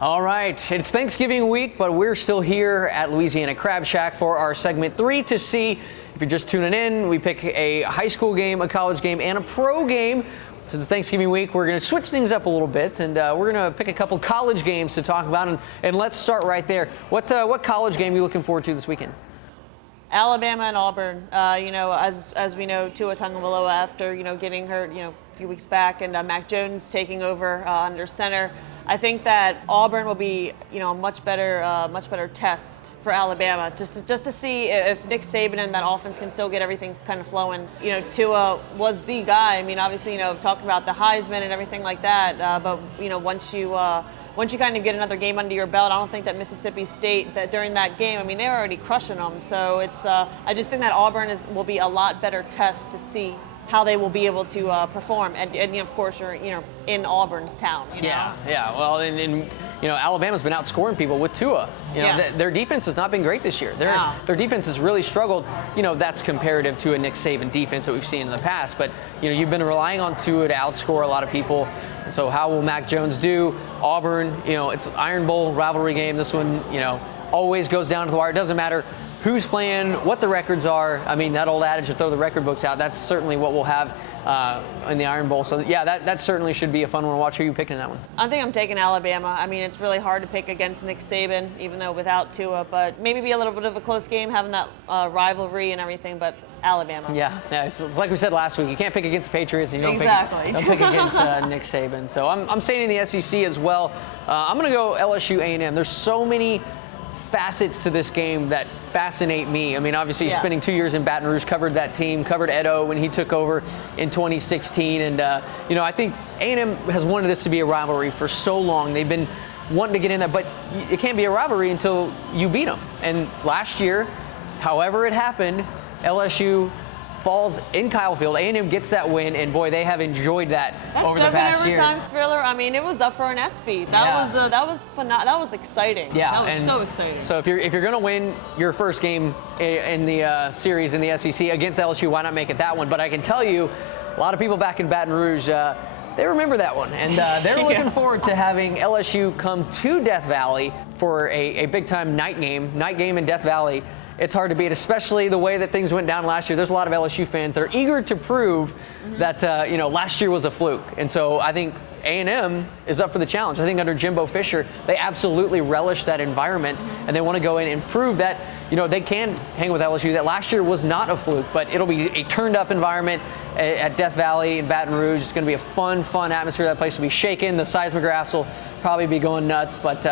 All right, it's Thanksgiving week, but we're still here at Louisiana Crab Shack for our segment 3 to see. If you're just tuning in, we pick a high school game, a college game, and a pro game. Since it's Thanksgiving week, we're going to switch things up a little bit, and we're going to pick a couple college games to talk about. And let's start right there. What college game are you looking forward to this weekend? Alabama and Auburn. As we know, Tua Tagovailoa, after getting hurt, a few weeks back, and Mac Jones taking over under center. I think that Auburn will be, a much better test for Alabama, just to see if Nick Saban and that offense can still get everything kind of flowing. Tua was the guy. I mean, obviously, talking about the Heisman and everything like that. But once you kind of get another game under your belt, I don't think that Mississippi State, that during that game, I mean, they were already crushing them. So it's, I just think that Auburn will be a lot better test to see how they will be able to perform, and of course you're in Auburn's town. Yeah. Well, and Alabama's been outscoring people with Tua. Their defense has not been great this year. Their defense has really struggled. That's comparative to a Nick Saban defense that we've seen in the past. But you've been relying on Tua to outscore a lot of people. And so how will Mac Jones do? Auburn, it's Iron Bowl rivalry game. This one, always goes down to the wire. It doesn't matter who's playing, what the records are. I mean, that old adage to throw the record books out, that's certainly what we'll have in the Iron Bowl. So, yeah, that certainly should be a fun one to watch. Who are you picking in that one? I think I'm taking Alabama. I mean, it's really hard to pick against Nick Saban, even though without Tua, but maybe be a little bit of a close game, having that rivalry and everything, but Alabama. Yeah, it's like we said last week. You can't pick against the Patriots, and you don't exactly. pick against Nick Saban. So I'm staying in the SEC as well. I'm going to go LSU A&M. There's so many facets to this game that fascinate me. I mean, obviously, spending 2 years in Baton Rouge, covered that team, covered Edo when he took over in 2016. And, I think A&M has wanted this to be a rivalry for so long. They've been wanting to get in there, but it can't be a rivalry until you beat them. And last year, however it happened, LSU falls in Kyle Field. A&M gets that win, and boy, they have enjoyed that over the past year. That 7 overtime thriller. I mean, it was up for an ESPY. That was exciting. Yeah, that was so exciting. So if you're going to win your first game in the series in the SEC against LSU, why not make it that one? But I can tell you, a lot of people back in Baton Rouge, they remember that one, and they're looking forward to having LSU come to Death Valley for a big-time night game in Death Valley. It's hard to beat, especially the way that things went down last year. There's a lot of LSU fans that are eager to prove that last year was a fluke. And so I think A&M is up for the challenge. I think under Jimbo Fisher, they absolutely relish that environment, and they want to go in and prove that they can hang with LSU. That last year was not a fluke, but it'll be a turned-up environment at Death Valley in Baton Rouge. It's going to be a fun atmosphere. That place will be shaking. The seismographs will probably be going nuts, but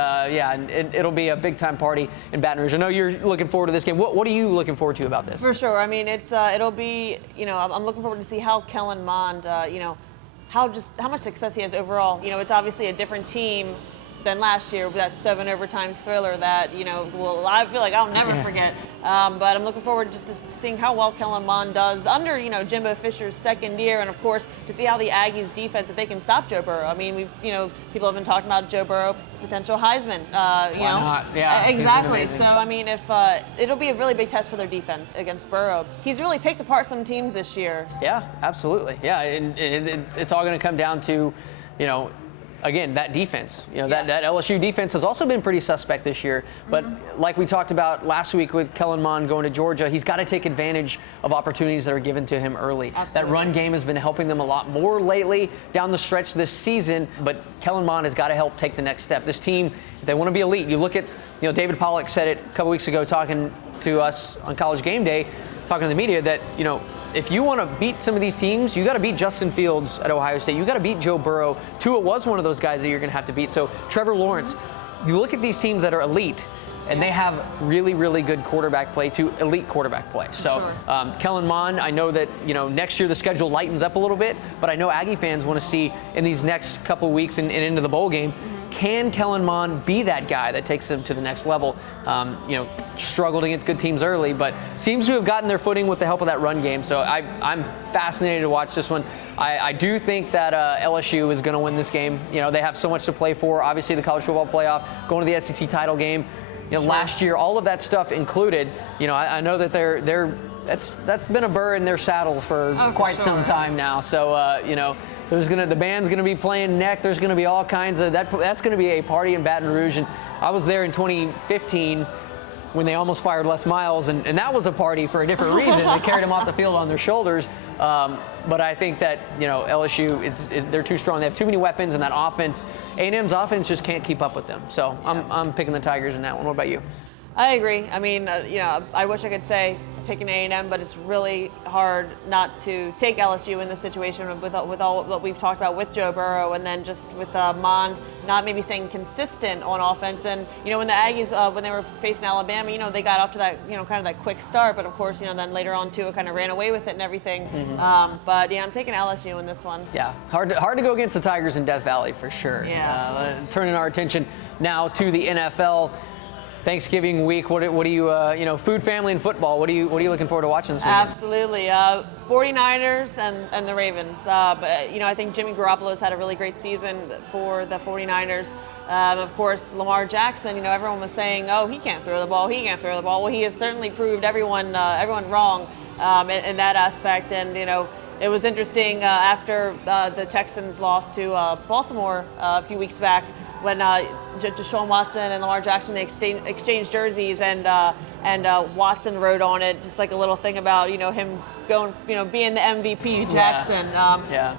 it'll be a big-time party in Baton Rouge. I know you're looking forward to this game. What are you looking forward to about this? For sure. I mean, it'll be, I'm looking forward to see how Kellen Mond, how much success he has overall. It's obviously a different team than last year with that 7 overtime thriller that, I feel like I'll never forget. But I'm looking forward just to seeing how well Kellen Mond does under, Jimbo Fisher's second year, and of course to see how the Aggies defense, if they can stop Joe Burrow. I mean, people have been talking about Joe Burrow potential Heisman. Why not? Yeah, exactly. So I mean, if it'll be a really big test for their defense against Burrow. He's really picked apart some teams this year. Yeah, absolutely. Yeah, and it's all going to come down to, again, that defense. That LSU defense has also been pretty suspect this year. But like we talked about last week with Kellen Mond going to Georgia, he's got to take advantage of opportunities that are given to him early. Absolutely. That run game has been helping them a lot more lately down the stretch this season. But Kellen Mond has got to help take the next step. This team, if they want to be elite, you look at, David Pollack said it a couple weeks ago talking to us on College Game Day, talking to the media, that, if you want to beat some of these teams, you got to beat Justin Fields at Ohio State. You got to beat Joe Burrow. Tua was one of those guys that you're going to have to beat. So Trevor Lawrence, you look at these teams that are elite, and they have really, really good quarterback play to elite quarterback play. So Kellen Mond, I know that next year the schedule lightens up a little bit, but I know Aggie fans want to see in these next couple of weeks and into the bowl game, can Kellen Mond be that guy that takes them to the next level? Struggled against good teams early, but seems to have gotten their footing with the help of that run game. So I'm fascinated to watch this one. I do think that LSU is going to win this game. They have so much to play for. Obviously, the college football playoff, going to the SEC title game. Last year, all of that stuff included. I know that that's been a burr in their saddle for quite some time now. So The band's gonna be playing neck. There's gonna be all kinds of that. That's gonna be a party in Baton Rouge. And I was there in 2015 when they almost fired Les Miles, and that was a party for a different reason. They carried him off the field on their shoulders. But I think that LSU they're too strong. They have too many weapons, and that offense, A&M's offense just can't keep up with them. So I'm picking the Tigers in that one. What about you? I agree. I mean, I wish I could say picking A&M, but it's really hard not to take LSU in this situation with all what we've talked about with Joe Burrow, and then just with Mond not maybe staying consistent on offense. And when the Aggies when they were facing Alabama, they got off to that kind of that quick start, but of course then later on Tua kind of ran away with it and everything. But yeah, I'm taking LSU in this one. Yeah, hard to go against the Tigers in Death Valley for sure. Yes. Turning our attention now to the NFL. Thanksgiving week, what do you, food, family, and football, what are you looking forward to watching this weekend? Absolutely. 49ers and the Ravens. But I think Jimmy Garoppolo's had a really great season for the 49ers. Of course, Lamar Jackson, everyone was saying, oh, he can't throw the ball. Well, he has certainly proved everyone wrong in that aspect. And, it was interesting after the Texans lost to Baltimore a few weeks back, when Deshaun Watson and Lamar Jackson, they exchanged jerseys, and Watson wrote on it just like a little thing about him going being the MVP Jackson.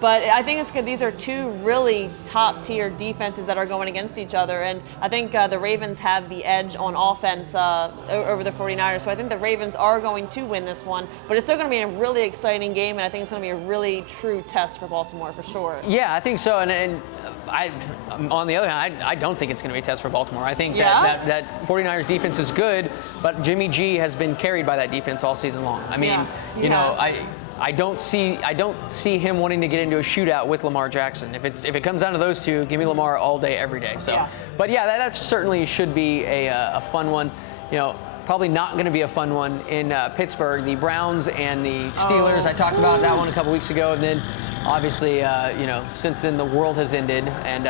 But I think it's good. These are two really top tier defenses that are going against each other, and I think the Ravens have the edge on offense over the 49ers. So I think the Ravens are going to win this one, but it's still going to be a really exciting game, and I think it's going to be a really true test for Baltimore for sure. Yeah, I think so, and I, on the other hand, I don't think it's going to be a test for Baltimore. I think that 49ers defense is good, but Jimmy G has been carried by that defense all season long. I mean, I don't see him wanting to get into a shootout with Lamar Jackson. If it comes down to those two, give me Lamar all day, every day. So, but yeah, that certainly should be a fun one. Probably not going to be a fun one in Pittsburgh. The Browns and the Steelers. I talked about that one a couple weeks ago, and then obviously, since then the world has ended, and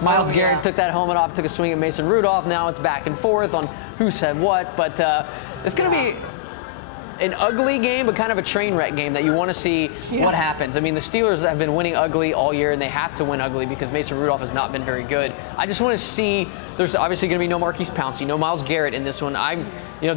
Myles Garrett took that helmet off, took a swing at Mason Rudolph. Now it's back and forth on who said what, but it's going to be an ugly game, but kind of a train wreck game that you want to see what happens. I mean, the Steelers have been winning ugly all year, and they have to win ugly because Mason Rudolph has not been very good. I just want to see. There's obviously going to be no Marquise Pouncey, no Myles Garrett in this one.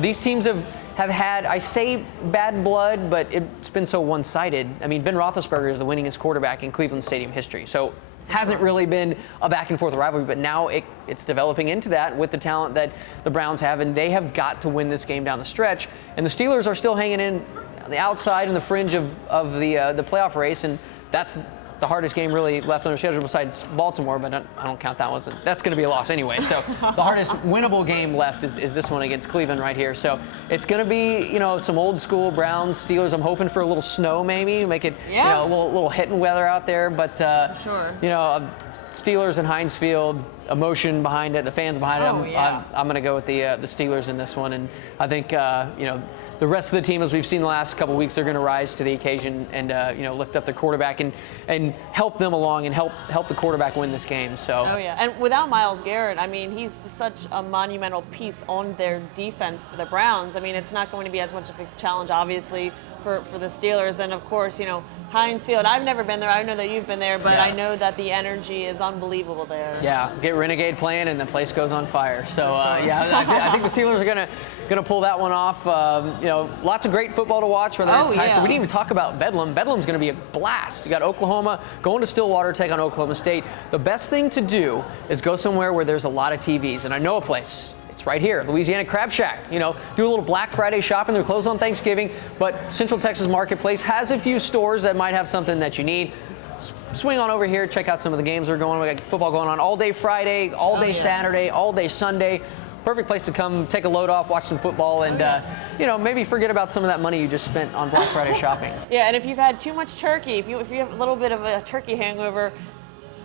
These teams have had, I say, bad blood, but it's been so one-sided. I mean, Ben Roethlisberger is the winningest quarterback in Cleveland Stadium history, so hasn't really been a back-and-forth rivalry, but now it's developing into that with the talent that the Browns have, and they have got to win this game down the stretch. And the Steelers are still hanging in on the outside in the fringe of the playoff race, and that's the hardest game really left on their schedule besides Baltimore, but I don't count that one. So that's going to be a loss anyway. So the hardest winnable game left is this one against Cleveland right here. So it's going to be, some old school Browns, Steelers. I'm hoping for a little snow maybe, make it a little hitting weather out there. But, Steelers and Heinz Field, emotion behind it, the fans behind it. I'm going to go with the Steelers in this one. And I think, the rest of the team, as we've seen the last couple of weeks, are going to rise to the occasion and lift up their quarterback and help them along and help the quarterback win this game. So. Oh yeah, and without Myles Garrett, I mean, he's such a monumental piece on their defense for the Browns. I mean, it's not going to be as much of a challenge, obviously, for the Steelers. And of course, Heinz Field. I've never been there. I know that you've been there, but I know that the energy is unbelievable there. Yeah, get Renegade playing and the place goes on fire. So I think the Steelers are gonna pull that one off. Lots of great football to watch. Whether it's high school, we didn't even talk about Bedlam. Bedlam's gonna be a blast. You got Oklahoma going to Stillwater, take on Oklahoma State. The best thing to do is go somewhere where there's a lot of TVs, and I know a place. It's right here, Louisiana Crab Shack. Do a little Black Friday shopping. They're closed on Thanksgiving, but Central Texas Marketplace has a few stores that might have something that you need. Swing on over here, check out some of the games that are going on. We got football going on all day Friday, all day Saturday, all day Sunday. Perfect place to come, take a load off, watch some football, and maybe forget about some of that money you just spent on Black Friday shopping. Yeah, and if you've had too much turkey, if you have a little bit of a turkey hangover,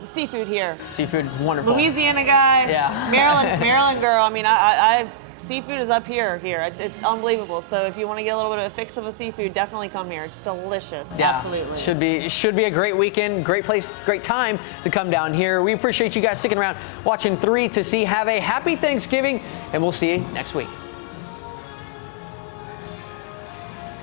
seafood here. Seafood is wonderful. Louisiana guy. Yeah. Maryland girl. I mean, I seafood is up here. It's unbelievable. So if you want to get a little bit of a fix of a seafood, definitely come here. It's delicious. Yeah. Absolutely. Should be a great weekend, great place, great time to come down here. We appreciate you guys sticking around, watching 3 to See. Have a happy Thanksgiving, and we'll see you next week.